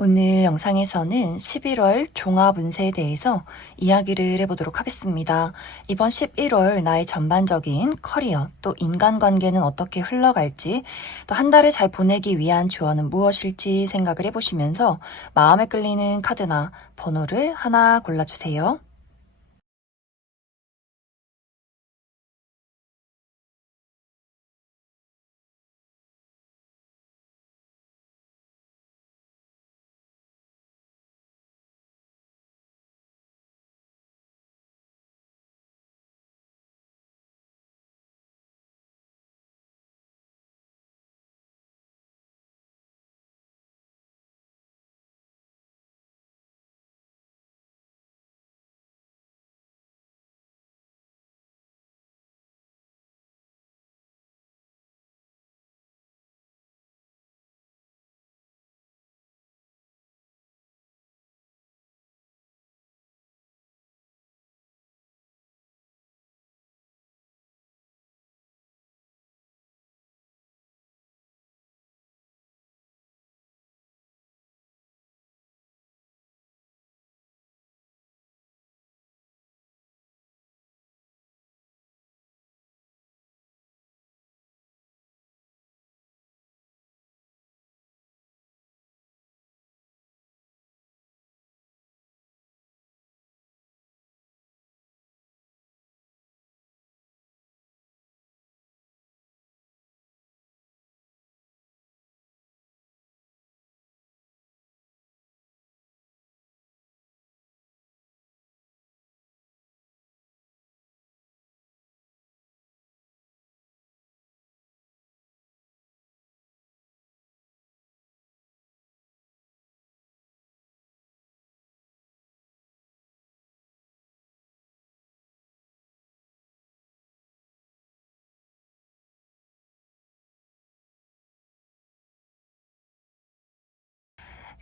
오늘 영상에서는 11월 종합 운세에 대해서 이야기를 해보도록 하겠습니다. 이번 11월 나의 전반적인 커리어 또 인간관계는 어떻게 흘러갈지 또 한 달을 잘 보내기 위한 조언은 무엇일지 생각을 해보시면서 마음에 끌리는 카드나 번호를 하나 골라주세요.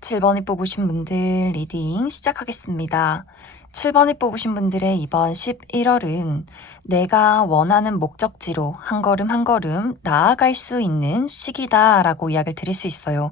7번이 뽑으신 분들 리딩 시작하겠습니다. 7번이 뽑으신 분들의 이번 11월은 내가 원하는 목적지로 한 걸음 한 걸음 나아갈 수 있는 시기다라고 이야기를 드릴 수 있어요.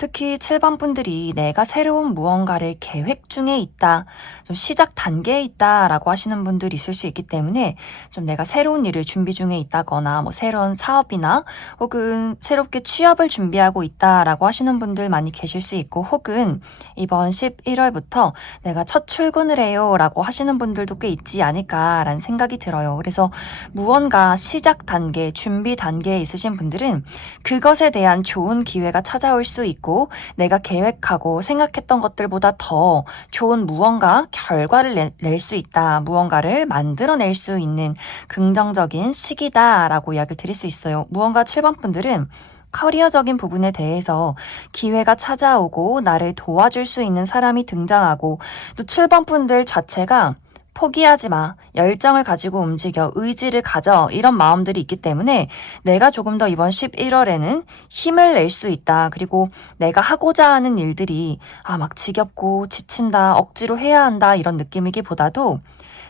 특히 7번 분들이 내가 새로운 무언가를 계획 중에 있다, 좀 시작 단계에 있다라고 하시는 분들이 있을 수 있기 때문에 좀 내가 새로운 일을 준비 중에 있다거나 뭐 새로운 사업이나 혹은 새롭게 취업을 준비하고 있다라고 하시는 분들 많이 계실 수 있고, 혹은 이번 11월부터 내가 첫 출근을 해요 라고 하시는 분들도 꽤 있지 않을까라는 생각이 들어요. 그래서 무언가 시작 단계, 준비 단계에 있으신 분들은 그것에 대한 좋은 기회가 찾아올 수 있고, 내가 계획하고 생각했던 것들보다 더 좋은 무언가 결과를 낼 수 있다, 무언가를 만들어낼 수 있는 긍정적인 시기다라고 이야기를 드릴 수 있어요. 무언가 7번 분들은 커리어적인 부분에 대해서 기회가 찾아오고 나를 도와줄 수 있는 사람이 등장하고, 또 7번 분들 자체가 포기하지 마, 열정을 가지고 움직여, 의지를 가져, 이런 마음들이 있기 때문에 내가 조금 더 이번 11월에는 힘을 낼 수 있다. 그리고 내가 하고자 하는 일들이 막 지겹고 지친다, 억지로 해야 한다, 이런 느낌이기보다도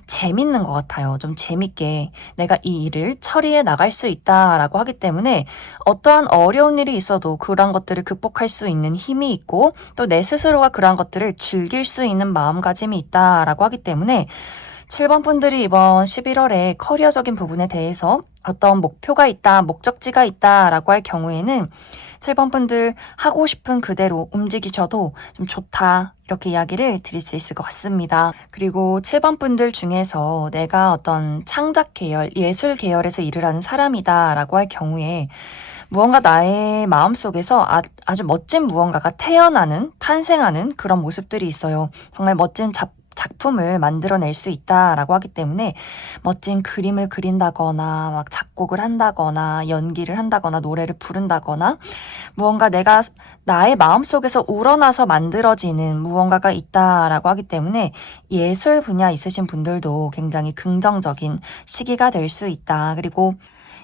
재밌는 것 같아요. 좀 재밌게 내가 이 일을 처리해 나갈 수 있다라고 하기 때문에 어떠한 어려운 일이 있어도 그런 것들을 극복할 수 있는 힘이 있고, 또 내 스스로가 그런 것들을 즐길 수 있는 마음가짐이 있다라고 하기 때문에 7번 분들이 이번 11월에 커리어적인 부분에 대해서 어떤 목표가 있다, 목적지가 있다라고 할 경우에는 7번 분들 하고 싶은 그대로 움직이셔도 좀 좋다, 이렇게 이야기를 드릴 수 있을 것 같습니다. 그리고 7번 분들 중에서 내가 어떤 창작 계열, 예술 계열에서 일을 하는 사람이다라고 할 경우에 무언가 나의 마음속에서 아주 멋진 무언가가 태어나는, 탄생하는 그런 모습들이 있어요. 정말 멋진 작품을 만들어낼 수 있다라고 하기 때문에 멋진 그림을 그린다거나 막 작곡을 한다거나 연기를 한다거나 노래를 부른다거나 무언가 내가 나의 마음속에서 우러나서 만들어지는 무언가가 있다라고 하기 때문에 예술 분야 있으신 분들도 굉장히 긍정적인 시기가 될 수 있다. 그리고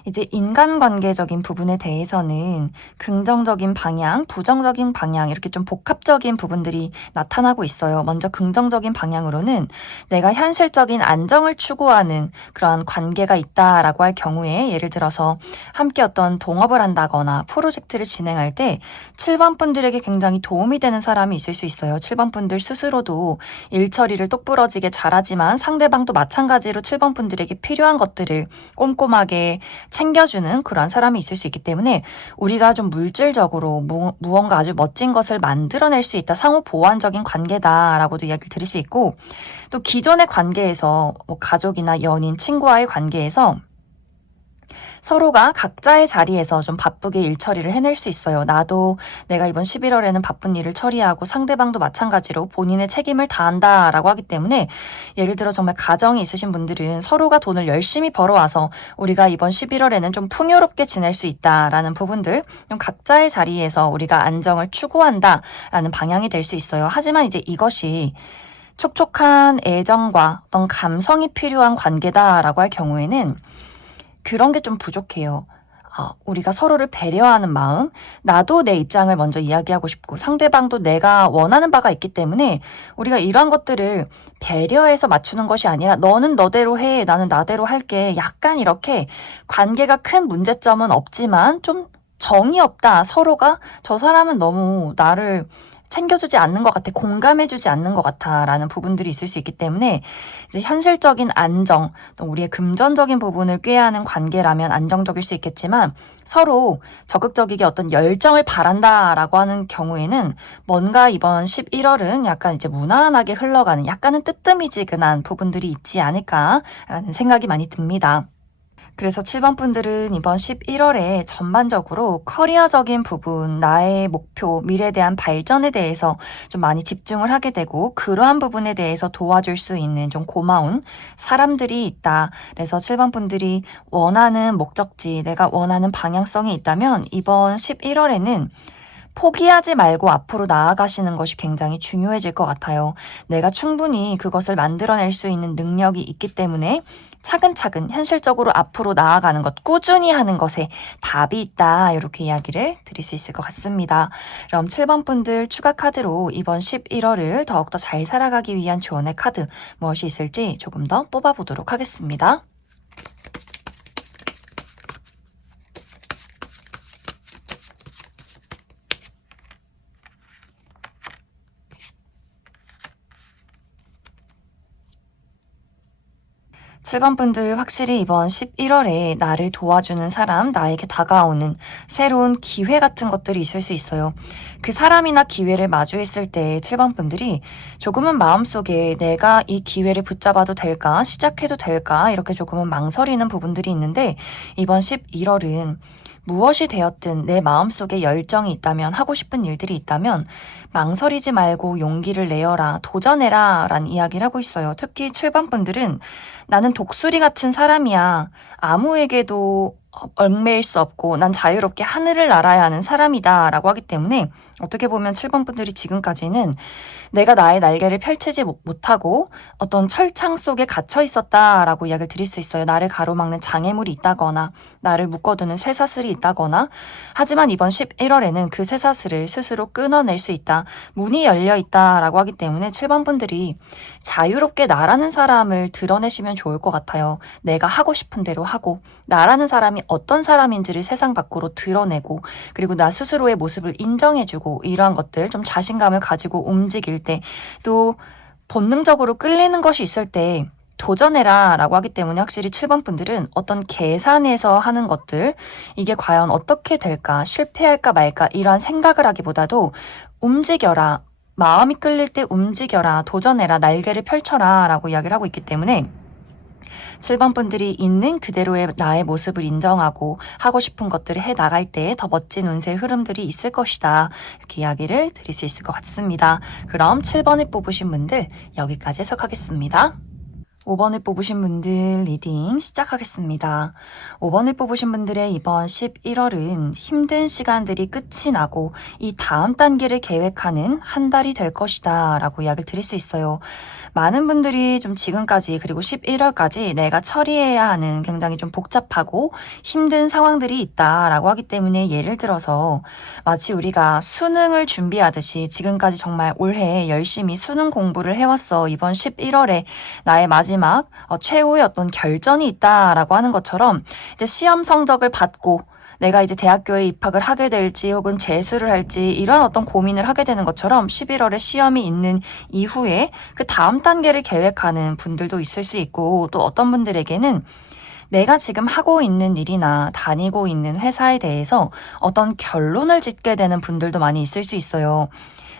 이제 인간관계적인 부분에 대해서는 긍정적인 방향, 부정적인 방향 이렇게 좀 복합적인 부분들이 나타나고 있어요. 먼저 긍정적인 방향으로는 내가 현실적인 안정을 추구하는 그런 관계가 있다라고 할 경우에 예를 들어서 함께 어떤 동업을 한다거나 프로젝트를 진행할 때 7번 분들에게 굉장히 도움이 되는 사람이 있을 수 있어요. 7번 분들 스스로도 일 처리를 똑부러지게 잘하지만 상대방도 마찬가지로 7번 분들에게 필요한 것들을 꼼꼼하게 챙겨주는 그런 사람이 있을 수 있기 때문에 우리가 좀 물질적으로 무언가 아주 멋진 것을 만들어낼 수 있다. 상호 보완적인 관계다라고도 이야기를 드릴 수 있고 또 기존의 관계에서 뭐 가족이나 연인, 친구와의 관계에서 서로가 각자의 자리에서 좀 바쁘게 일 처리를 해낼 수 있어요. 나도 내가 이번 11월에는 바쁜 일을 처리하고 상대방도 마찬가지로 본인의 책임을 다한다라고 하기 때문에 예를 들어 정말 가정이 있으신 분들은 서로가 돈을 열심히 벌어와서 우리가 이번 11월에는 좀 풍요롭게 지낼 수 있다라는 부분들 좀 각자의 자리에서 우리가 안정을 추구한다라는 방향이 될 수 있어요. 하지만 이제 이것이 촉촉한 애정과 어떤 감성이 필요한 관계다라고 할 경우에는 그런 게 좀 부족해요. 우리가 서로를 배려하는 마음, 나도 내 입장을 먼저 이야기하고 싶고 상대방도 내가 원하는 바가 있기 때문에 우리가 이러한 것들을 배려해서 맞추는 것이 아니라 너는 너대로 해, 나는 나대로 할게. 약간 이렇게 관계가 큰 문제점은 없지만 좀 정이 없다. 서로가 저 사람은 너무 나를 챙겨주지 않는 것 같아, 공감해주지 않는 것 같아 라는 부분들이 있을 수 있기 때문에 이제 현실적인 안정, 또 우리의 금전적인 부분을 꾀하는 관계라면 안정적일 수 있겠지만 서로 적극적이게 어떤 열정을 바란다라고 하는 경우에는 뭔가 이번 11월은 약간 이제 무난하게 흘러가는 약간은 뜨뜨미지근한 부분들이 있지 않을까라는 생각이 많이 듭니다. 그래서 7번 분들은 이번 11월에 전반적으로 커리어적인 부분, 나의 목표, 미래에 대한 발전에 대해서 좀 많이 집중을 하게 되고 그러한 부분에 대해서 도와줄 수 있는 좀 고마운 사람들이 있다. 그래서 7번 분들이 원하는 목적지, 내가 원하는 방향성이 있다면 이번 11월에는 포기하지 말고 앞으로 나아가시는 것이 굉장히 중요해질 것 같아요. 내가 충분히 그것을 만들어낼 수 있는 능력이 있기 때문에 차근차근 현실적으로 앞으로 나아가는 것, 꾸준히 하는 것에 답이 있다. 이렇게 이야기를 드릴 수 있을 것 같습니다. 그럼 7번 분들 추가 카드로 이번 11월을 더욱더 잘 살아가기 위한 조언의 카드 무엇이 있을지 조금 더 뽑아보도록 하겠습니다. 7번 분들 확실히 이번 11월에 나를 도와주는 사람, 나에게 다가오는 새로운 기회 같은 것들이 있을 수 있어요. 그 사람이나 기회를 마주했을 때 7번 분들이 조금은 마음속에 내가 이 기회를 붙잡아도 될까, 시작해도 될까, 이렇게 조금은 망설이는 부분들이 있는데 이번 11월은 무엇이 되었든 내 마음속에 열정이 있다면, 하고 싶은 일들이 있다면 망설이지 말고 용기를 내어라, 도전해라 라는 이야기를 하고 있어요. 특히 7번 분들은 나는 독수리 같은 사람이야. 아무에게도 얽매일 수 없고 난 자유롭게 하늘을 날아야 하는 사람이다 라고 하기 때문에 어떻게 보면 7번 분들이 지금까지는 내가 나의 날개를 펼치지 못하고 어떤 철창 속에 갇혀 있었다라고 이야기를 드릴 수 있어요. 나를 가로막는 장애물이 있다거나 나를 묶어두는 쇠사슬이 있다거나 하지만 이번 11월에는 그 쇠사슬을 스스로 끊어낼 수 있다. 문이 열려 있다라고 하기 때문에 7번 분들이 자유롭게 나라는 사람을 드러내시면 좋을 것 같아요. 내가 하고 싶은 대로 하고 나라는 사람이 어떤 사람인지를 세상 밖으로 드러내고 그리고 나 스스로의 모습을 인정해주고 이러한 것들 좀 자신감을 가지고 움직일 때 또 본능적으로 끌리는 것이 있을 때 도전해라 라고 하기 때문에 확실히 7번 분들은 어떤 계산해서 하는 것들 이게 과연 어떻게 될까 실패할까 말까 이러한 생각을 하기보다도 움직여라 마음이 끌릴 때 움직여라 도전해라 날개를 펼쳐라 라고 이야기를 하고 있기 때문에 7번 분들이 있는 그대로의 나의 모습을 인정하고 하고 싶은 것들을 해 나갈 때 더 멋진 운세의 흐름들이 있을 것이다. 이렇게 이야기를 드릴 수 있을 것 같습니다. 그럼 7번을 뽑으신 분들 여기까지 해석하겠습니다. 5번을 뽑으신 분들 리딩 시작하겠습니다. 5번을 뽑으신 분들의 이번 11월은 힘든 시간들이 끝이 나고 이 다음 단계를 계획하는 한 달이 될 것이다 라고 이야기를 드릴 수 있어요. 많은 분들이 좀 지금까지 그리고 11월까지 내가 처리해야 하는 굉장히 좀 복잡하고 힘든 상황들이 있다라고 하기 때문에 예를 들어서 마치 우리가 수능을 준비하듯이 지금까지 정말 올해 열심히 수능 공부를 해왔어. 이번 11월에 나의 마지막 최후의 어떤 결전이 있다라고 하는 것처럼 이제 시험 성적을 받고 내가 이제 대학교에 입학을 하게 될지 혹은 재수를 할지 이런 어떤 고민을 하게 되는 것처럼 11월에 시험이 있는 이후에 그 다음 단계를 계획하는 분들도 있을 수 있고 또 어떤 분들에게는 내가 지금 하고 있는 일이나 다니고 있는 회사에 대해서 어떤 결론을 짓게 되는 분들도 많이 있을 수 있어요.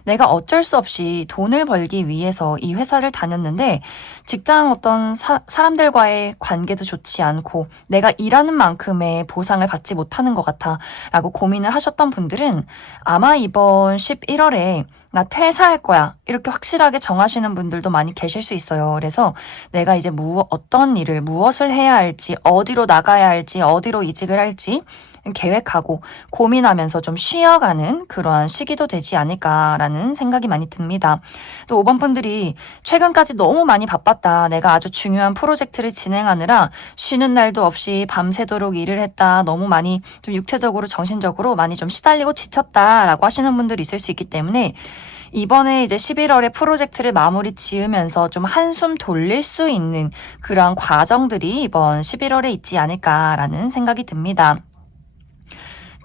내가 어쩔 수 없이 돈을 벌기 위해서 이 회사를 다녔는데 직장 어떤 사람들과의 관계도 좋지 않고 내가 일하는 만큼의 보상을 받지 못하는 것 같아 라고 고민을 하셨던 분들은 아마 이번 11월에 나 퇴사할 거야 이렇게 확실하게 정하시는 분들도 많이 계실 수 있어요. 그래서 내가 이제 어떤 일을 무엇을 해야 할지 어디로 나가야 할지 어디로 이직을 할지 계획하고 고민하면서 좀 쉬어가는 그러한 시기도 되지 않을까라는 생각이 많이 듭니다. 또 5번 분들이 최근까지 너무 많이 바빴다. 내가 아주 중요한 프로젝트를 진행하느라 쉬는 날도 없이 밤새도록 일을 했다. 너무 많이 좀 육체적으로 정신적으로 많이 좀 시달리고 지쳤다라고 하시는 분들이 있을 수 있기 때문에 이번에 이제 11월에 프로젝트를 마무리 지으면서 좀 한숨 돌릴 수 있는 그런 과정들이 이번 11월에 있지 않을까라는 생각이 듭니다.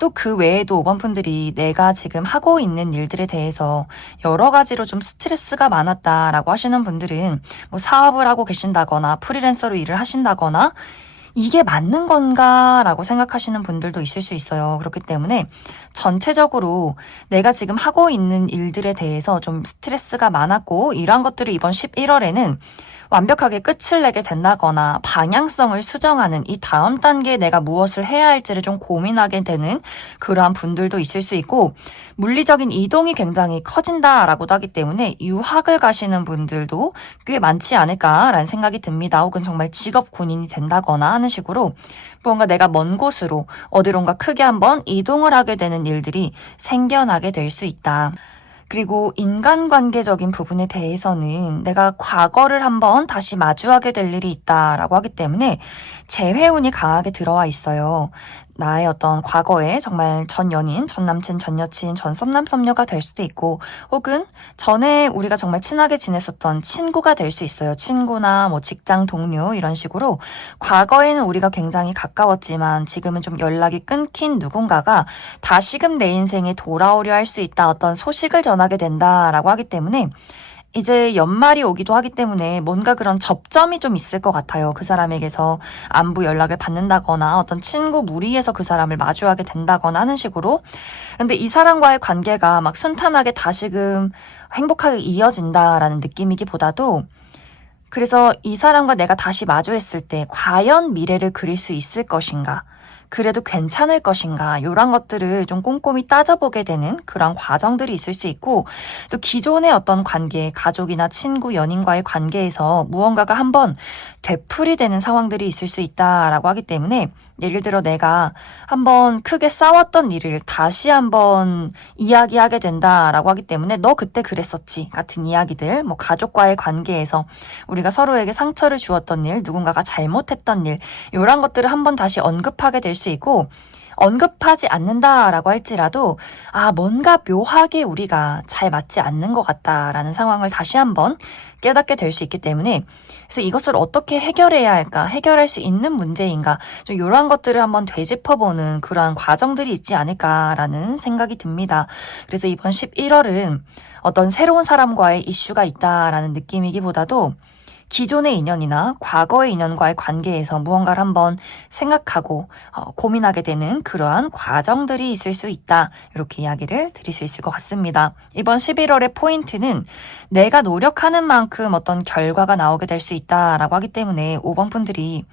또 그 외에도 5번 분들이 내가 지금 하고 있는 일들에 대해서 여러 가지로 좀 스트레스가 많았다라고 하시는 분들은 뭐 사업을 하고 계신다거나 프리랜서로 일을 하신다거나 이게 맞는 건가라고 생각하시는 분들도 있을 수 있어요. 그렇기 때문에 전체적으로 내가 지금 하고 있는 일들에 대해서 좀 스트레스가 많았고 이러한 것들을 이번 11월에는 완벽하게 끝을 내게 된다거나 방향성을 수정하는 이 다음 단계에 내가 무엇을 해야 할지를 좀 고민하게 되는 그러한 분들도 있을 수 있고 물리적인 이동이 굉장히 커진다라고도 하기 때문에 유학을 가시는 분들도 꽤 많지 않을까라는 생각이 듭니다. 혹은 정말 직업 군인이 된다거나 하는 식으로 무언가 내가 먼 곳으로 어디론가 크게 한번 이동을 하게 되는 일들이 생겨나게 될 수 있다. 그리고 인간관계적인 부분에 대해서는 내가 과거를 한번 다시 마주하게 될 일이 있다라고 하기 때문에 재회운이 강하게 들어와 있어요. 나의 어떤 과거에 정말 전 연인, 전 남친, 전 여친, 전 썸남, 썸녀가 될 수도 있고 혹은 전에 우리가 정말 친하게 지냈었던 친구가 될 수 있어요. 친구나 뭐 직장 동료 이런 식으로 과거에는 우리가 굉장히 가까웠지만 지금은 좀 연락이 끊긴 누군가가 다시금 내 인생에 돌아오려 할 수 있다. 어떤 소식을 전하게 된다라고 하기 때문에 이제 연말이 오기도 하기 때문에 뭔가 그런 접점이 좀 있을 것 같아요. 그 사람에게서 안부 연락을 받는다거나 어떤 친구 무리에서 그 사람을 마주하게 된다거나 하는 식으로. 근데 이 사람과의 관계가 막 순탄하게 다시금 행복하게 이어진다라는 느낌이기보다도 그래서 이 사람과 내가 다시 마주했을 때 과연 미래를 그릴 수 있을 것인가? 그래도 괜찮을 것인가? 이런 것들을 좀 꼼꼼히 따져보게 되는 그런 과정들이 있을 수 있고 또 기존의 어떤 관계, 가족이나 친구, 연인과의 관계에서 무언가가 한번 되풀이되는 상황들이 있을 수 있다라고 하기 때문에 예를 들어 내가 한번 크게 싸웠던 일을 다시 한번 이야기하게 된다라고 하기 때문에 너 그때 그랬었지 같은 이야기들 뭐 가족과의 관계에서 우리가 서로에게 상처를 주었던 일, 누군가가 잘못했던 일 이런 것들을 한번 다시 언급하게 될 수 있고 언급하지 않는다라고 할지라도 뭔가 묘하게 우리가 잘 맞지 않는 것 같다라는 상황을 다시 한번 깨닫게 될 수 있기 때문에 그래서 이것을 어떻게 해결해야 할까? 해결할 수 있는 문제인가? 좀 이러한 것들을 한번 되짚어보는 그러한 과정들이 있지 않을까라는 생각이 듭니다. 그래서 이번 11월은 어떤 새로운 사람과의 이슈가 있다라는 느낌이기보다도 기존의 인연이나 과거의 인연과의 관계에서 무언가를 한번 생각하고 고민하게 되는 그러한 과정들이 있을 수 있다. 이렇게 이야기를 드릴 수 있을 것 같습니다. 이번 11월의 포인트는 내가 노력하는 만큼 어떤 결과가 나오게 될 수 있다라고 하기 때문에 5번 분들이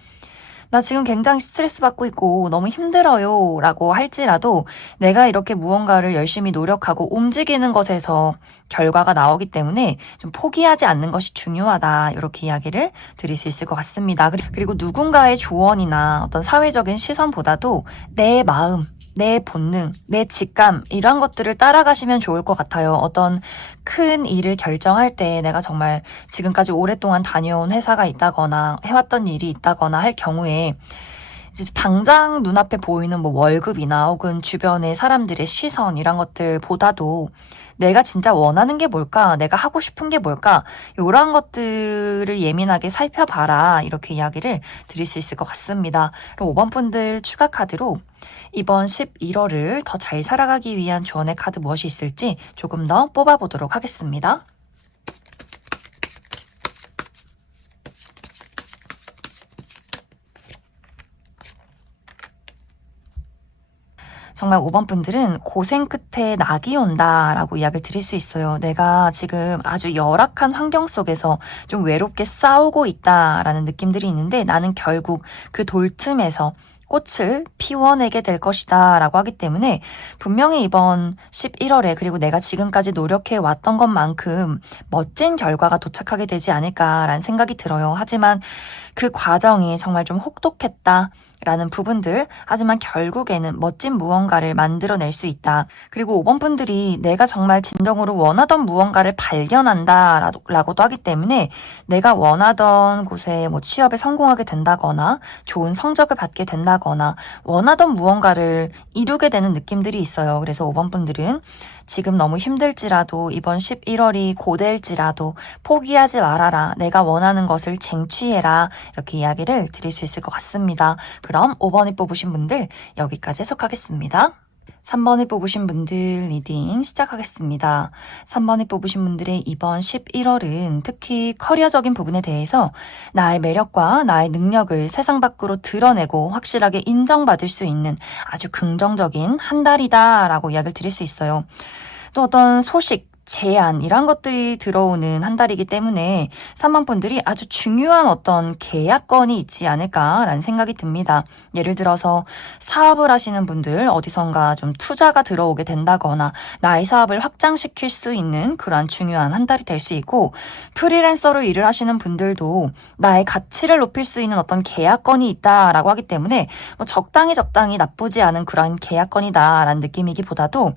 나 지금 굉장히 스트레스 받고 있고 너무 힘들어요 라고 할지라도 내가 이렇게 무언가를 열심히 노력하고 움직이는 것에서 결과가 나오기 때문에 좀 포기하지 않는 것이 중요하다. 이렇게 이야기를 드릴 수 있을 것 같습니다. 그리고 누군가의 조언이나 어떤 사회적인 시선보다도 내 마음, 내 본능, 내 직감 이런 것들을 따라가시면 좋을 것 같아요. 어떤 큰 일을 결정할 때 내가 정말 지금까지 오랫동안 다녀온 회사가 있다거나 해왔던 일이 있다거나 할 경우에 이제 당장 눈앞에 보이는 뭐 월급이나 혹은 주변의 사람들의 시선 이런 것들보다도 내가 진짜 원하는 게 뭘까? 내가 하고 싶은 게 뭘까? 이런 것들을 예민하게 살펴봐라. 이렇게 이야기를 드릴 수 있을 것 같습니다. 그럼 5번 분들 추가 카드로 이번 11월을 더 잘 살아가기 위한 조언의 카드 무엇이 있을지 조금 더 뽑아보도록 하겠습니다. 정말 5번 분들은 고생 끝에 낙이 온다라고 이야기를 드릴 수 있어요. 내가 지금 아주 열악한 환경 속에서 좀 외롭게 싸우고 있다라는 느낌들이 있는데 나는 결국 그 돌틈에서 꽃을 피워내게 될 것이다 라고 하기 때문에 분명히 이번 11월에 그리고 내가 지금까지 노력해 왔던 것만큼 멋진 결과가 도착하게 되지 않을까라는 생각이 들어요. 하지만 그 과정이 정말 좀 혹독했다. 라는 부분들, 하지만 결국에는 멋진 무언가를 만들어낼 수 있다. 그리고 5번 분들이 내가 정말 진정으로 원하던 무언가를 발견한다 라고도 하기 때문에 내가 원하던 곳에 뭐 취업에 성공하게 된다거나 좋은 성적을 받게 된다거나 원하던 무언가를 이루게 되는 느낌들이 있어요. 그래서 5번 분들은 지금 너무 힘들지라도 이번 11월이 고될지라도 포기하지 말아라. 내가 원하는 것을 쟁취해라. 이렇게 이야기를 드릴 수 있을 것 같습니다. 그럼 5번을 뽑으신 분들 여기까지 해석하겠습니다. 3번을 뽑으신 분들 리딩 시작하겠습니다. 3번을 뽑으신 분들의 이번 11월은 특히 커리어적인 부분에 대해서 나의 매력과 나의 능력을 세상 밖으로 드러내고 확실하게 인정받을 수 있는 아주 긍정적인 한 달이다 라고 이야기를 드릴 수 있어요. 또 어떤 소식, 제안 이런 것들이 들어오는 한 달이기 때문에 3번 분들이 아주 중요한 어떤 계약건이 있지 않을까라는 생각이 듭니다. 예를 들어서 사업을 하시는 분들 어디선가 좀 투자가 들어오게 된다거나 나의 사업을 확장시킬 수 있는 그러한 중요한 한 달이 될 수 있고 프리랜서로 일을 하시는 분들도 나의 가치를 높일 수 있는 어떤 계약건이 있다라고 하기 때문에 뭐 적당히 나쁘지 않은 그런 계약건이다라는 느낌이기보다도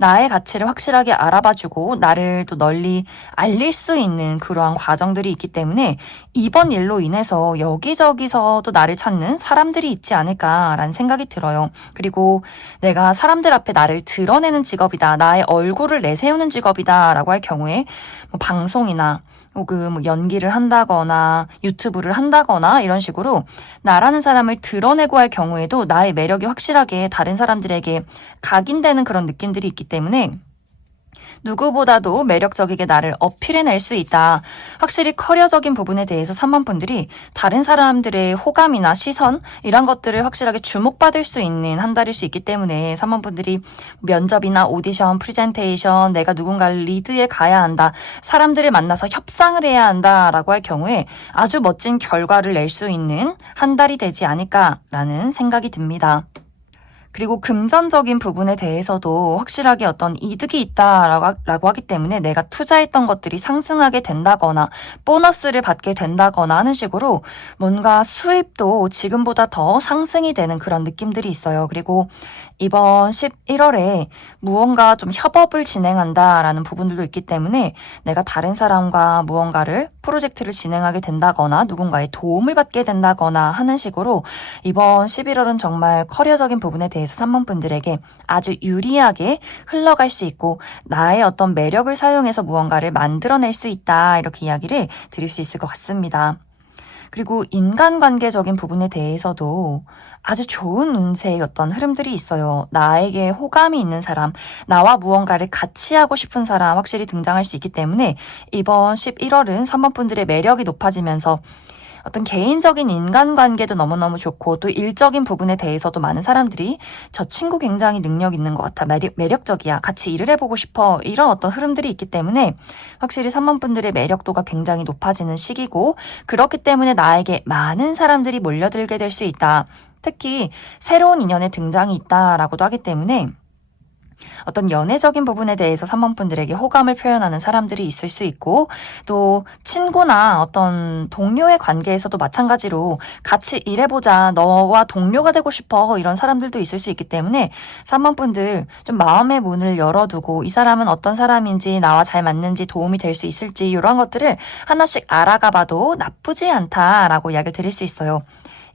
나의 가치를 확실하게 알아봐주고 나를 또 널리 알릴 수 있는 그러한 과정들이 있기 때문에 이번 일로 인해서 여기저기서 또 나를 찾는 사람들이 있지 않을까라는 생각이 들어요. 그리고 내가 사람들 앞에 나를 드러내는 직업이다. 나의 얼굴을 내세우는 직업이다 라고 할 경우에 뭐 방송이나 혹은 뭐 연기를 한다거나 유튜브를 한다거나 이런 식으로 나라는 사람을 드러내고 할 경우에도 나의 매력이 확실하게 다른 사람들에게 각인되는 그런 느낌들이 있기 때문에 누구보다도 매력적이게 나를 어필해낼 수 있다. 확실히 커리어적인 부분에 대해서 3번 분들이 다른 사람들의 호감이나 시선 이런 것들을 확실하게 주목받을 수 있는 한 달일 수 있기 때문에 3번 분들이 면접이나 오디션, 프레젠테이션 내가 누군가를 리드해 가야 한다. 사람들을 만나서 협상을 해야 한다라고 할 경우에 아주 멋진 결과를 낼 수 있는 한 달이 되지 않을까라는 생각이 듭니다. 그리고 금전적인 부분에 대해서도 확실하게 어떤 이득이 있다라고 하기 때문에 내가 투자했던 것들이 상승하게 된다거나 보너스를 받게 된다거나 하는 식으로 뭔가 수입도 지금보다 더 상승이 되는 그런 느낌들이 있어요. 그리고 이번 11월에 무언가 좀 협업을 진행한다라는 부분들도 있기 때문에 내가 다른 사람과 무언가를 프로젝트를 진행하게 된다거나 누군가의 도움을 받게 된다거나 하는 식으로 이번 11월은 정말 커리어적인 부분에 대해서 3번 분들에게 아주 유리하게 흘러갈 수 있고 나의 어떤 매력을 사용해서 무언가를 만들어낼 수 있다 이렇게 이야기를 드릴 수 있을 것 같습니다. 그리고 인간관계적인 부분에 대해서도 아주 좋은 운세의 어떤 흐름들이 있어요. 나에게 호감이 있는 사람, 나와 무언가를 같이 하고 싶은 사람 확실히 등장할 수 있기 때문에 이번 11월은 3번 분들의 매력이 높아지면서 어떤 개인적인 인간관계도 너무너무 좋고 또 일적인 부분에 대해서도 많은 사람들이 저 친구 굉장히 능력 있는 것 같아. 매력적이야. 같이 일을 해보고 싶어. 이런 어떤 흐름들이 있기 때문에 확실히 3번 분들의 매력도가 굉장히 높아지는 시기고 그렇기 때문에 나에게 많은 사람들이 몰려들게 될 수 있다. 특히 새로운 인연의 등장이 있다라고도 하기 때문에 어떤 연애적인 부분에 대해서 3번 분들에게 호감을 표현하는 사람들이 있을 수 있고 또 친구나 어떤 동료의 관계에서도 마찬가지로 같이 일해보자 너와 동료가 되고 싶어 이런 사람들도 있을 수 있기 때문에 3번 분들 좀 마음의 문을 열어두고 이 사람은 어떤 사람인지 나와 잘 맞는지 도움이 될 수 있을지 이런 것들을 하나씩 알아가봐도 나쁘지 않다라고 이야기를 드릴 수 있어요.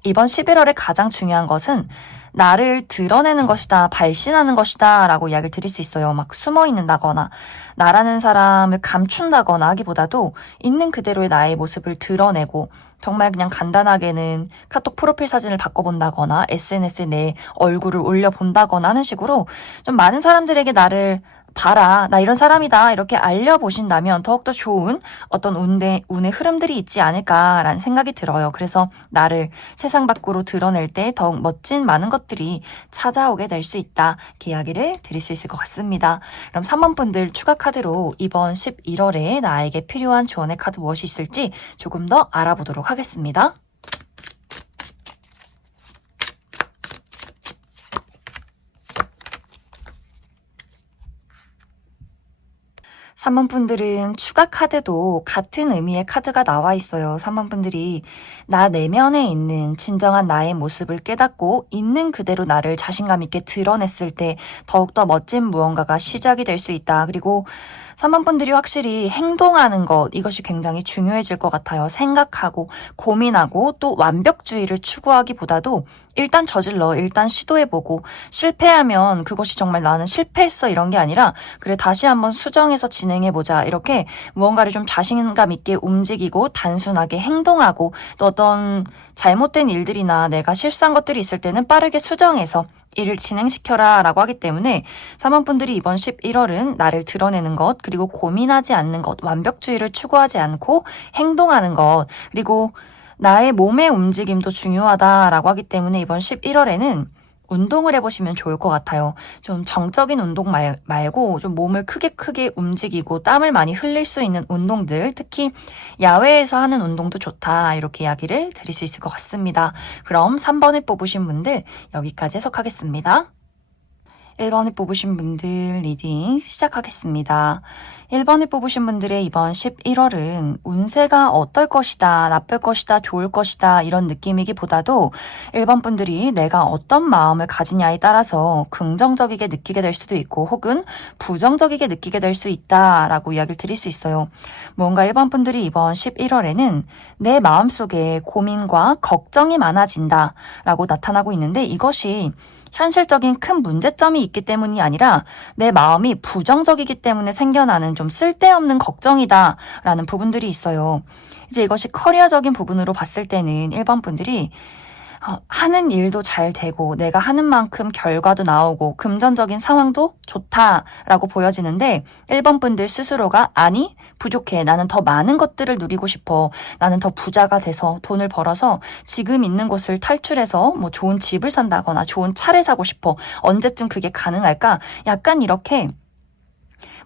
이번 11월에 가장 중요한 것은 나를 드러내는 것이다, 발신하는 것이다 라고 이야기를 드릴 수 있어요. 막 숨어 있는다거나 나라는 사람을 감춘다거나 하기보다도 있는 그대로의 나의 모습을 드러내고 정말 그냥 간단하게는 카톡 프로필 사진을 바꿔본다거나 SNS에 내 얼굴을 올려본다거나 하는 식으로 좀 많은 사람들에게 나를 봐라, 나 이런 사람이다 이렇게 알려보신다면 더욱더 좋은 어떤 운의 흐름들이 있지 않을까라는 생각이 들어요. 그래서 나를 세상 밖으로 드러낼 때 더욱 멋진 많은 것들이 찾아오게 될 수 있다. 이렇게 이야기를 드릴 수 있을 것 같습니다. 그럼 3번 분들 추가 카드로 이번 11월에 나에게 필요한 조언의 카드 무엇이 있을지 조금 더 알아보도록 하겠습니다. 3번 분들은 추가 카드도 같은 의미의 카드가 나와 있어요. 3번 분들이 나 내면에 있는 진정한 나의 모습을 깨닫고 있는 그대로 나를 자신감 있게 드러냈을 때 더욱더 멋진 무언가가 시작이 될 수 있다. 그리고 3번 분들이 확실히 행동하는 것 이것이 굉장히 중요해질 것 같아요. 생각하고 고민하고 또 완벽주의를 추구하기보다도 일단 저질러 일단 시도해보고 실패하면 그것이 정말 나는 실패했어 이런 게 아니라 그래 다시 한번 수정해서 진행해보자 이렇게 무언가를 좀 자신감 있게 움직이고 단순하게 행동하고 또 어떤 잘못된 일들이나 내가 실수한 것들이 있을 때는 빠르게 수정해서 일을 진행시켜라 라고 하기 때문에 3번 분들이 이번 11월은 나를 드러내는 것 그리고 고민하지 않는 것 완벽주의를 추구하지 않고 행동하는 것 그리고 나의 몸의 움직임도 중요하다라고 하기 때문에 이번 11월에는 운동을 해보시면 좋을 것 같아요. 좀 정적인 운동 말고 좀 몸을 크게 움직이고 땀을 많이 흘릴 수 있는 운동들, 특히 야외에서 하는 운동도 좋다. 이렇게 이야기를 드릴 수 있을 것 같습니다. 그럼 3번을 뽑으신 분들 여기까지 해석하겠습니다. 1번을 뽑으신 분들 리딩 시작하겠습니다. 1번을 뽑으신 분들의 이번 11월은 운세가 어떨 것이다, 나쁠 것이다, 좋을 것이다 이런 느낌이기보다도 1번 분들이 내가 어떤 마음을 가지냐에 따라서 긍정적이게 느끼게 될 수도 있고 혹은 부정적이게 느끼게 될 수 있다라고 이야기를 드릴 수 있어요. 뭔가 1번 분들이 이번 11월에는 내 마음속에 고민과 걱정이 많아진다라고 나타나고 있는데 이것이 현실적인 큰 문제점이 있기 때문이 아니라 내 마음이 부정적이기 때문에 생겨나는 좀 쓸데없는 걱정이다라는 부분들이 있어요. 이제 이것이 커리어적인 부분으로 봤을 때는 1번 분들이 하는 일도 잘 되고 내가 하는 만큼 결과도 나오고 금전적인 상황도 좋다라고 보여지는데 1번 분들 스스로가 아니 부족해 나는 더 많은 것들을 누리고 싶어 나는 더 부자가 돼서 돈을 벌어서 지금 있는 곳을 탈출해서 뭐 좋은 집을 산다거나 좋은 차를 사고 싶어 언제쯤 그게 가능할까 약간 이렇게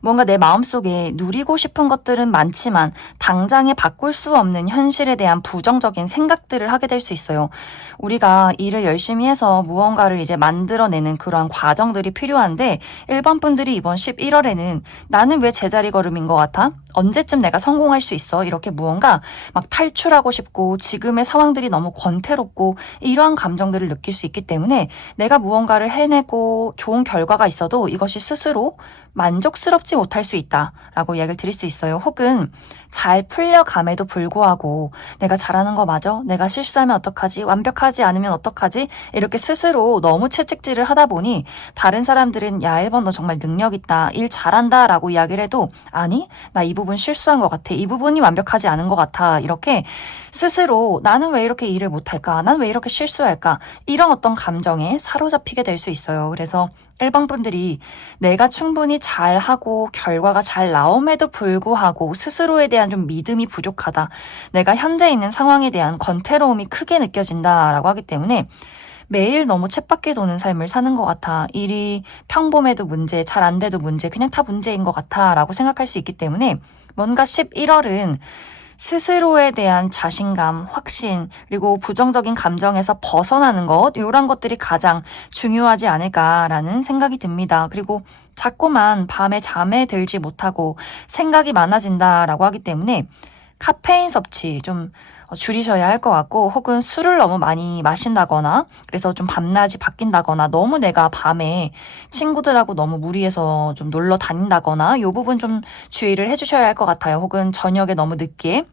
뭔가 내 마음속에 누리고 싶은 것들은 많지만 당장에 바꿀 수 없는 현실에 대한 부정적인 생각들을 하게 될 수 있어요. 우리가 일을 열심히 해서 무언가를 이제 만들어내는 그러한 과정들이 필요한데 1번 분들이 이번 11월에는 나는 왜 제자리 걸음인 것 같아? 언제쯤 내가 성공할 수 있어? 이렇게 무언가 막 탈출하고 싶고 지금의 상황들이 너무 권태롭고 이러한 감정들을 느낄 수 있기 때문에 내가 무언가를 해내고 좋은 결과가 있어도 이것이 스스로 만족스럽지 못할 수 있다라고 이야기를 드릴 수 있어요. 혹은 잘 풀려감에도 불구하고 내가 잘하는 거 맞아? 내가 실수하면 어떡하지? 완벽하지 않으면 어떡하지? 이렇게 스스로 너무 채찍질을 하다 보니 다른 사람들은 야 1번 너 정말 능력 있다. 일 잘한다 라고 이야기를 해도 아니 나 이 부분 실수한 것 같아. 이 부분이 완벽하지 않은 것 같아. 이렇게 스스로 나는 왜 이렇게 일을 못할까? 난 왜 이렇게 실수할까? 이런 어떤 감정에 사로잡히게 될 수 있어요. 그래서 1번 분들이 내가 충분히 잘하고 결과가 잘 나옴에도 불구하고 스스로에 대한 좀 믿음이 부족하다. 내가 현재 있는 상황에 대한 권태로움이 크게 느껴진다라고 하기 때문에 매일 너무 쳇바퀴 도는 삶을 사는 것 같아. 일이 평범해도 문제, 잘 안 돼도 문제, 그냥 다 문제인 것 같아 라고 생각할 수 있기 때문에 뭔가 11월은 스스로에 대한 자신감, 확신, 그리고 부정적인 감정에서 벗어나는 것, 이런 것들이 가장 중요하지 않을까라는 생각이 듭니다. 그리고 자꾸만 밤에 잠에 들지 못하고 생각이 많아진다라고 하기 때문에 카페인 섭취 좀 줄이셔야 할 것 같고, 혹은 술을 너무 많이 마신다거나, 그래서 좀 밤낮이 바뀐다거나, 너무 내가 밤에 친구들하고 너무 무리해서 좀 놀러 다닌다거나, 이 부분 좀 주의를 해주셔야 할 것 같아요. 혹은 저녁에 너무 늦게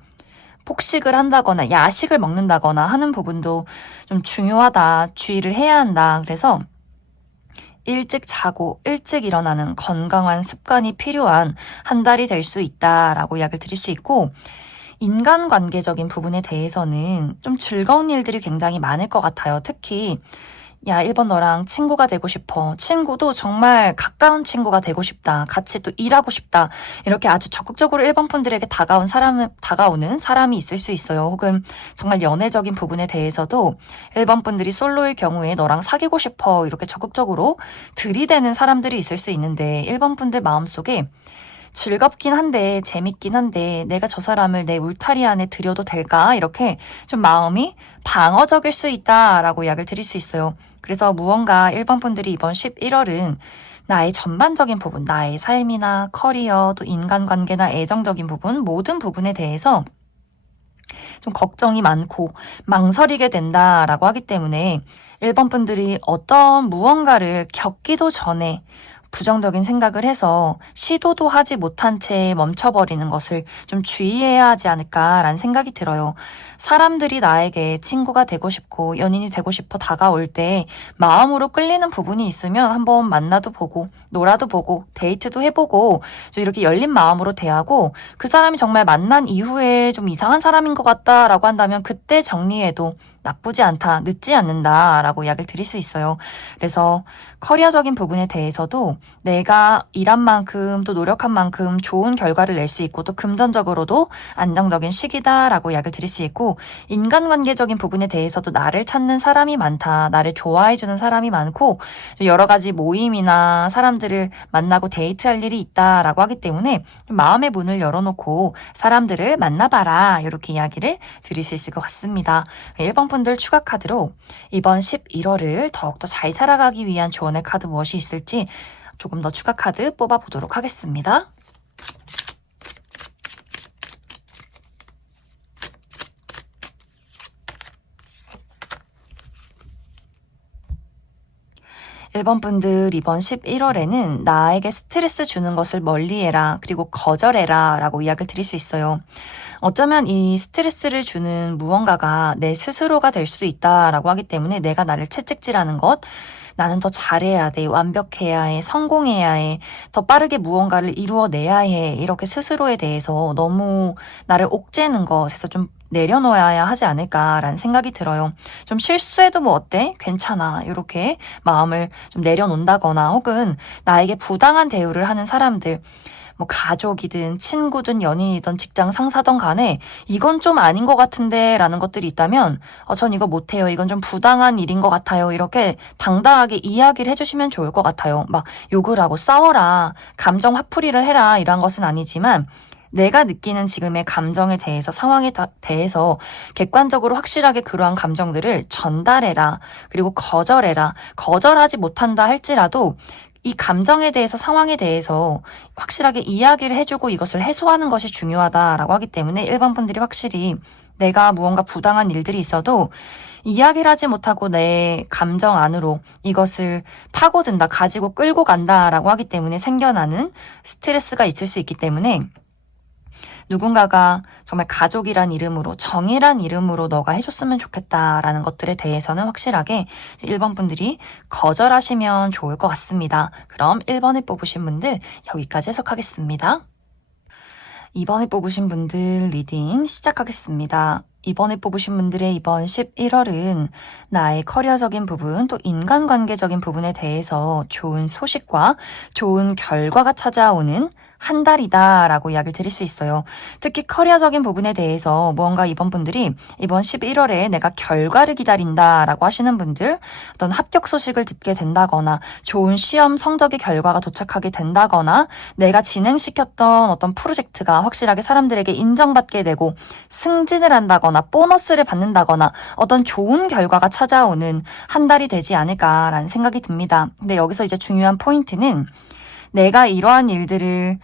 폭식을 한다거나, 야식을 먹는다거나 하는 부분도 좀 중요하다, 주의를 해야 한다. 그래서 일찍 자고 일찍 일어나는 건강한 습관이 필요한 한 달이 될 수 있다라고 이야기를 드릴 수 있고, 인간관계적인 부분에 대해서는 좀 즐거운 일들이 굉장히 많을 것 같아요. 특히 야, 1번 너랑 친구가 되고 싶어. 친구도 정말 가까운 친구가 되고 싶다. 같이 또 일하고 싶다. 이렇게 아주 적극적으로 1번 분들에게 다가오는 사람이 있을 수 있어요. 혹은 정말 연애적인 부분에 대해서도 1번 분들이 솔로일 경우에 너랑 사귀고 싶어. 이렇게 적극적으로 들이대는 사람들이 있을 수 있는데 1번 분들 마음속에 즐겁긴 한데 재밌긴 한데 내가 저 사람을 내 울타리 안에 들여도 될까? 이렇게 좀 마음이 방어적일 수 있다라고 이야기를 드릴 수 있어요. 그래서 무언가 1번 분들이 이번 11월은 나의 전반적인 부분, 나의 삶이나 커리어, 또 인간관계나 애정적인 부분, 모든 부분에 대해서 좀 걱정이 많고 망설이게 된다라고 하기 때문에 1번 분들이 어떤 무언가를 겪기도 전에 부정적인 생각을 해서 시도도 하지 못한 채 멈춰버리는 것을 좀 주의해야 하지 않을까라는 생각이 들어요. 사람들이 나에게 친구가 되고 싶고 연인이 되고 싶어 다가올 때 마음으로 끌리는 부분이 있으면 한번 만나도 보고 놀아도 보고 데이트도 해보고 좀 이렇게 열린 마음으로 대하고, 그 사람이 정말 만난 이후에 좀 이상한 사람인 것 같다라고 한다면 그때 정리해도 나쁘지 않다, 늦지 않는다라고 이야기를 드릴 수 있어요. 그래서 커리어적인 부분에 대해서도 내가 일한 만큼 또 노력한 만큼 좋은 결과를 낼 수 있고 또 금전적으로도 안정적인 시기다라고 이야기를 드릴 수 있고, 인간관계적인 부분에 대해서도 나를 찾는 사람이 많다, 나를 좋아해주는 사람이 많고 여러 가지 모임이나 사람들을 만나고 데이트할 일이 있다라고 하기 때문에 마음의 문을 열어놓고 사람들을 만나봐라, 이렇게 이야기를 드릴 수 있을 것 같습니다. 1번 분들 추가 카드로 이번 11월을 더욱더 잘 살아가기 위한 조언의 카드 무엇이 있을지 조금 더 추가 카드 뽑아보도록 하겠습니다. 1번 분들 이번 11월에는 나에게 스트레스 주는 것을 멀리해라, 그리고 거절해라 라고 이야기를 드릴 수 있어요. 어쩌면 이 스트레스를 주는 무언가가 내 스스로가 될 수도 있다라고 하기 때문에 내가 나를 채찍질하는 것, 나는 더 잘해야 돼, 완벽해야 해, 성공해야 해, 더 빠르게 무언가를 이루어내야 해, 이렇게 스스로에 대해서 너무 나를 옥죄는 것에서 좀 내려놓아야 하지 않을까라는 생각이 들어요. 좀 실수해도 뭐 어때? 괜찮아, 이렇게 마음을 좀 내려놓는다거나, 혹은 나에게 부당한 대우를 하는 사람들, 뭐 가족이든 친구든 연인이든 직장 상사든 간에 이건 좀 아닌 것 같은데 라는 것들이 있다면 전 이거 못해요, 이건 좀 부당한 일인 것 같아요, 이렇게 당당하게 이야기를 해주시면 좋을 것 같아요. 막 욕을 하고 싸워라, 감정 화풀이를 해라, 이런 것은 아니지만 내가 느끼는 지금의 감정에 대해서, 상황에 대해서 객관적으로 확실하게 그러한 감정들을 전달해라, 그리고 거절해라. 거절하지 못한다 할지라도 이 감정에 대해서, 상황에 대해서 확실하게 이야기를 해주고 이것을 해소하는 것이 중요하다라고 하기 때문에 1번 분들이 확실히 내가 무언가 부당한 일들이 있어도 이야기를 하지 못하고 내 감정 안으로 이것을 파고든다, 가지고 끌고 간다라고 하기 때문에 생겨나는 스트레스가 있을 수 있기 때문에, 누군가가 정말 가족이란 이름으로, 정이란 이름으로 너가 해줬으면 좋겠다라는 것들에 대해서는 확실하게 1번 분들이 거절하시면 좋을 것 같습니다. 그럼 1번을 뽑으신 분들 여기까지 해석하겠습니다. 이번에 뽑으신 분들 리딩 시작하겠습니다. 이번에 뽑으신 분들의 이번 11월은 나의 커리어적인 부분 또 인간관계적인 부분에 대해서 좋은 소식과 좋은 결과가 찾아오는 한 달이다 라고 이야기를 드릴 수 있어요. 특히 커리어적인 부분에 대해서 무언가 이번 분들이 이번 11월에 내가 결과를 기다린다 라고 하시는 분들, 어떤 합격 소식을 듣게 된다거나 좋은 시험 성적의 결과가 도착하게 된다거나 내가 진행시켰던 어떤 프로젝트가 확실하게 사람들에게 인정받게 되고 승진을 한다거나 보너스를 받는다거나 어떤 좋은 결과가 찾아오는 한 달이 되지 않을까라는 생각이 듭니다. 근데 여기서 이제 중요한 포인트는 내가 이러한 일들을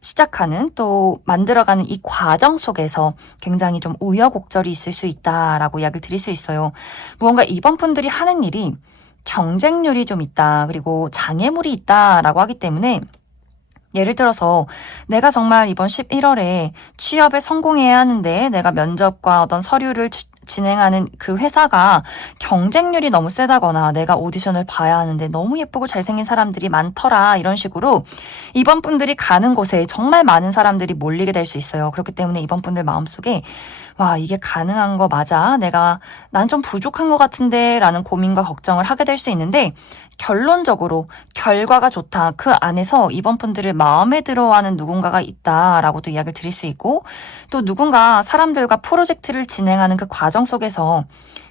시작하는 또 만들어가는 이 과정 속에서 굉장히 좀 우여곡절이 있을 수 있다라고 이야기를 드릴 수 있어요. 무언가 이번 분들이 하는 일이 경쟁률이 좀 있다, 그리고 장애물이 있다라고 하기 때문에 예를 들어서 내가 정말 이번 11월에 취업에 성공해야 하는데 내가 면접과 어떤 서류를 진행하는 그 회사가 경쟁률이 너무 세다거나 내가 오디션을 봐야 하는데 너무 예쁘고 잘생긴 사람들이 많더라 이런 식으로 이번 분들이 가는 곳에 정말 많은 사람들이 몰리게 될 수 있어요. 그렇기 때문에 이번 분들 마음속에 와, 이게 가능한 거 맞아? 난 좀 부족한 것 같은데 라는 고민과 걱정을 하게 될 수 있는데 결론적으로 결과가 좋다. 그 안에서 이번 분들을 마음에 들어하는 누군가가 있다라고도 이야기를 드릴 수 있고 또 누군가 사람들과 프로젝트를 진행하는 그 과정 속에서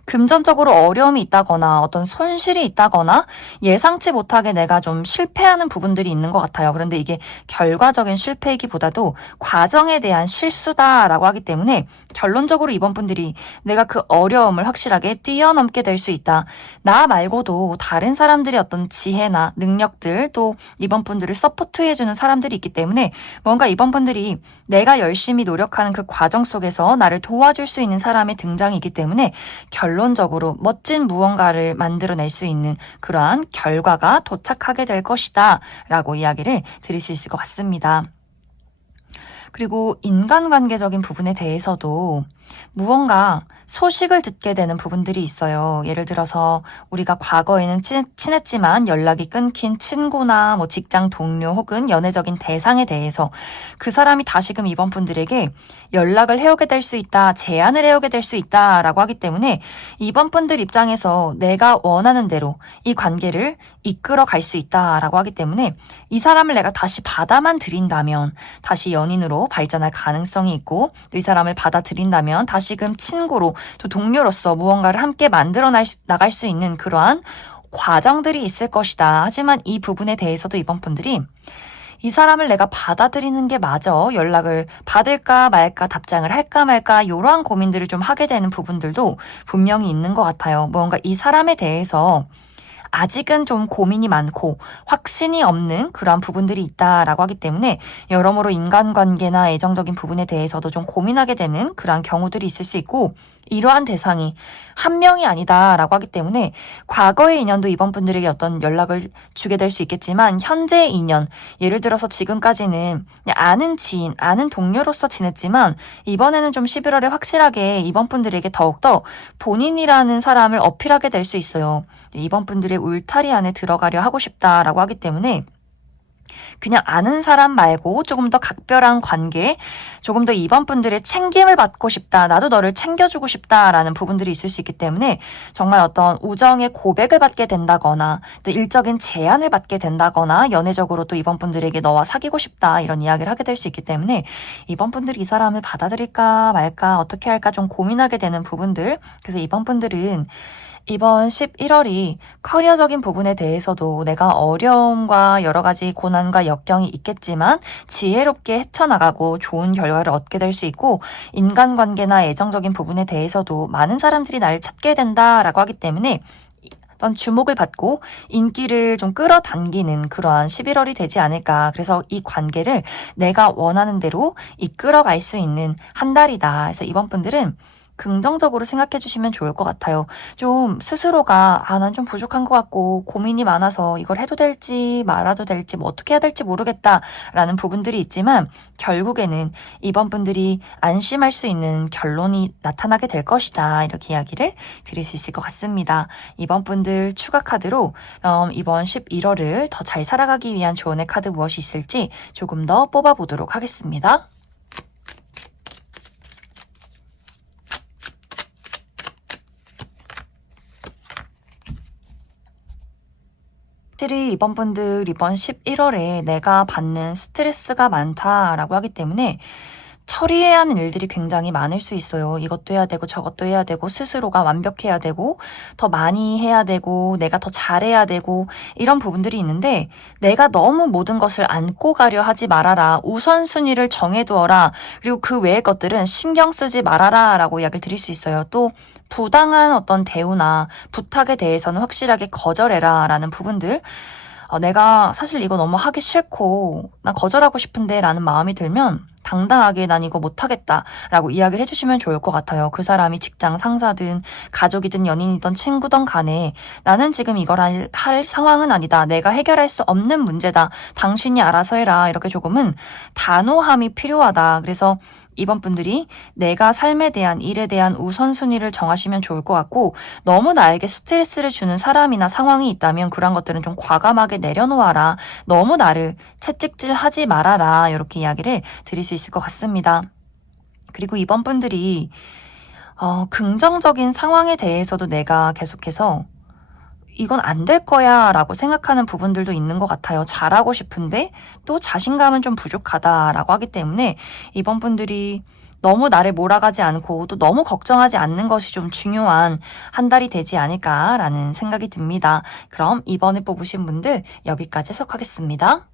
금전적으로 어려움이 있다거나 어떤 손실이 있다거나 예상치 못하게 내가 좀 실패하는 부분들이 있는 것 같아요. 그런데 이게 결과적인 실패이기보다도 과정에 대한 실수다라고 하기 때문에 결론적으로 이번 분들이 내가 그 어려움을 확실하게 뛰어넘게 될 수 있다. 나 말고도 다른 사람들의 어떤 지혜나 능력들 또 이번 분들을 서포트해주는 사람들이 있기 때문에 뭔가 이번 분들이 내가 열심히 노력하는 그 과정 속에서 나를 도와줄 수 있는 사람의 등장이 있기 때문에 결론적으로 멋진 무언가를 만들어낼 수 있는 그러한 결과가 도착하게 될 것이다 라고 이야기를 드릴 수 있을 것 같습니다. 그리고 인간관계적인 부분에 대해서도 무언가 소식을 듣게 되는 부분들이 있어요. 예를 들어서 우리가 과거에는 친했지만 연락이 끊긴 친구나 뭐 직장 동료 혹은 연애적인 대상에 대해서 그 사람이 다시금 이번 분들에게 연락을 해오게 될 수 있다, 제안을 해오게 될 수 있다라고 하기 때문에 이번 분들 입장에서 내가 원하는 대로 이 관계를 이끌어 갈 수 있다라고 하기 때문에 이 사람을 내가 다시 받아만 들인다면 다시 연인으로 발전할 가능성이 있고 또 이 사람을 받아들인다면 다시금 친구로 또 동료로서 무언가를 함께 만들어 나갈 수 있는 그러한 과정들이 있을 것이다. 하지만 이 부분에 대해서도 이번 분들이 이 사람을 내가 받아들이는 게 맞아. 연락을 받을까 말까, 답장을 할까 말까 이러한 고민들을 좀 하게 되는 부분들도 분명히 있는 것 같아요. 무언가 이 사람에 대해서 아직은 좀 고민이 많고 확신이 없는 그러한 부분들이 있다라고 하기 때문에 여러모로 인간관계나 애정적인 부분에 대해서도 좀 고민하게 되는 그러한 경우들이 있을 수 있고 이러한 대상이 한 명이 아니다라고 하기 때문에 과거의 인연도 이번 분들에게 어떤 연락을 주게 될 수 있겠지만 현재의 인연, 예를 들어서 지금까지는 그냥 아는 지인, 아는 동료로서 지냈지만 이번에는 좀 11월에 확실하게 이번 분들에게 더욱더 본인이라는 사람을 어필하게 될 수 있어요. 이번 분들의 울타리 안에 들어가려 하고 싶다라고 하기 때문에 그냥 아는 사람 말고 조금 더 각별한 관계, 조금 더 이번 분들의 챙김을 받고 싶다, 나도 너를 챙겨주고 싶다라는 부분들이 있을 수 있기 때문에 정말 어떤 우정의 고백을 받게 된다거나 또 일적인 제안을 받게 된다거나 연애적으로 또 이번 분들에게 너와 사귀고 싶다 이런 이야기를 하게 될 수 있기 때문에 이번 분들이 이 사람을 받아들일까 말까 어떻게 할까 좀 고민하게 되는 부분들. 그래서 이번 분들은 이번 11월이 커리어적인 부분에 대해서도 내가 어려움과 여러 가지 고난과 역경이 있겠지만 지혜롭게 헤쳐나가고 좋은 결과를 얻게 될 수 있고 인간관계나 애정적인 부분에 대해서도 많은 사람들이 나를 찾게 된다라고 하기 때문에 어떤 주목을 받고 인기를 좀 끌어당기는 그러한 11월이 되지 않을까. 그래서 이 관계를 내가 원하는 대로 이끌어갈 수 있는 한 달이다. 그래서 이번 분들은 긍정적으로 생각해 주시면 좋을 것 같아요. 좀 스스로가 난 좀 부족한 것 같고 고민이 많아서 이걸 해도 될지 말아도 될지 뭐 어떻게 해야 될지 모르겠다라는 부분들이 있지만 결국에는 이번 분들이 안심할 수 있는 결론이 나타나게 될 것이다. 이렇게 이야기를 드릴 수 있을 것 같습니다. 이번 분들 추가 카드로 이번 11월을 더 잘 살아가기 위한 조언의 카드 무엇이 있을지 조금 더 뽑아보도록 하겠습니다. 확실히 이번 분들 이번 11월에 내가 받는 스트레스가 많다라고 하기 때문에 처리해야 하는 일들이 굉장히 많을 수 있어요. 이것도 해야 되고 저것도 해야 되고 스스로가 완벽해야 되고 더 많이 해야 되고 내가 더 잘해야 되고 이런 부분들이 있는데 내가 너무 모든 것을 안고 가려 하지 말아라. 우선순위를 정해두어라. 그리고 그 외의 것들은 신경 쓰지 말아라 라고 이야기를 드릴 수 있어요. 또 부당한 어떤 대우나 부탁에 대해서는 확실하게 거절해라 라는 부분들 내가 사실 이거 너무 하기 싫고 나 거절하고 싶은데 라는 마음이 들면 당당하게 난 이거 못하겠다 라고 이야기를 해주시면 좋을 것 같아요. 그 사람이 직장 상사든 가족이든 연인이든 친구든 간에 나는 지금 이걸 할 상황은 아니다. 내가 해결할 수 없는 문제다. 당신이 알아서 해라. 이렇게 조금은 단호함이 필요하다. 그래서 이번 분들이 내가 삶에 대한 일에 대한 우선순위를 정하시면 좋을 것 같고 너무 나에게 스트레스를 주는 사람이나 상황이 있다면 그런 것들은 좀 과감하게 내려놓아라. 너무 나를 채찍질하지 말아라. 이렇게 이야기를 드릴 수 있을 것 같습니다. 그리고 이번 분들이 긍정적인 상황에 대해서도 내가 계속해서 이건 안 될 거야 라고 생각하는 부분들도 있는 것 같아요. 잘하고 싶은데 또 자신감은 좀 부족하다라고 하기 때문에 이번 분들이 너무 나를 몰아가지 않고 또 너무 걱정하지 않는 것이 좀 중요한 한 달이 되지 않을까라는 생각이 듭니다. 그럼 이번에 뽑으신 분들 여기까지 해석하겠습니다.